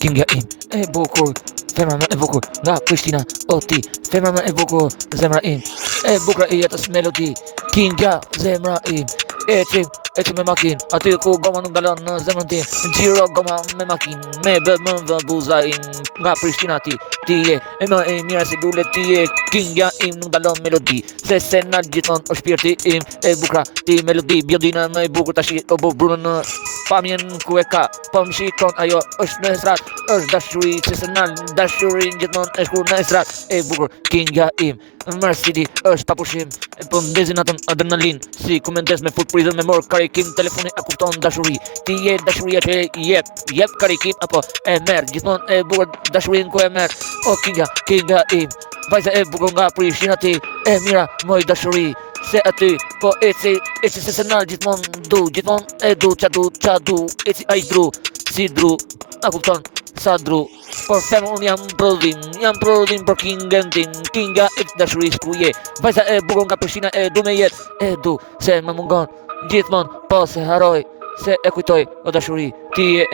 Kinga im e bukur, femra më e bukur nga Prishtina, o ti, femra më e bukur, zemra im, e bukur e jetës melodi, Kinga, zemra im, eci me makin, aty ku goma nuk dalon në zemrën tim, gjiro goma me makin, me më vë buzain, nga Prishtina ti je, e më e mira si dule ti je, Kinga im nuk dalon melodi, se na gjithon o shpirti im, e bukra ti melodi, bjodina më e bukur tashi o bu brunën në pamjen ku e ka, po më shikon ajo është në estrat, është dashuri cesenal, dashurin gjithmonë e shkur në estrat, e bukur Kinga im, Mercedi është pa pushim, po ndezin atën adrenalin, si komendes me fut prizën me mor karikim, telefoni e kupton dashuri, ti je dashuria që jep karikim, apo e merr, gjithmonë e bukur dashurin ku e merr, o Kinga im, vajza e bukur nga Prishtina ti, e mira moj dashuri, se aty, po eci se senal gjithmonë e du, qa du, eci a i dru, si dru, a kupton, sa dru, por femë unë jam prodhin për Kingën tim, Kinga e dashuri s'ku je, vajza e bukur nga Prishtina e du me jet, e du, se më mungon, gjithmonë, po se haroj, se e kujtoj, o dashuri, ti e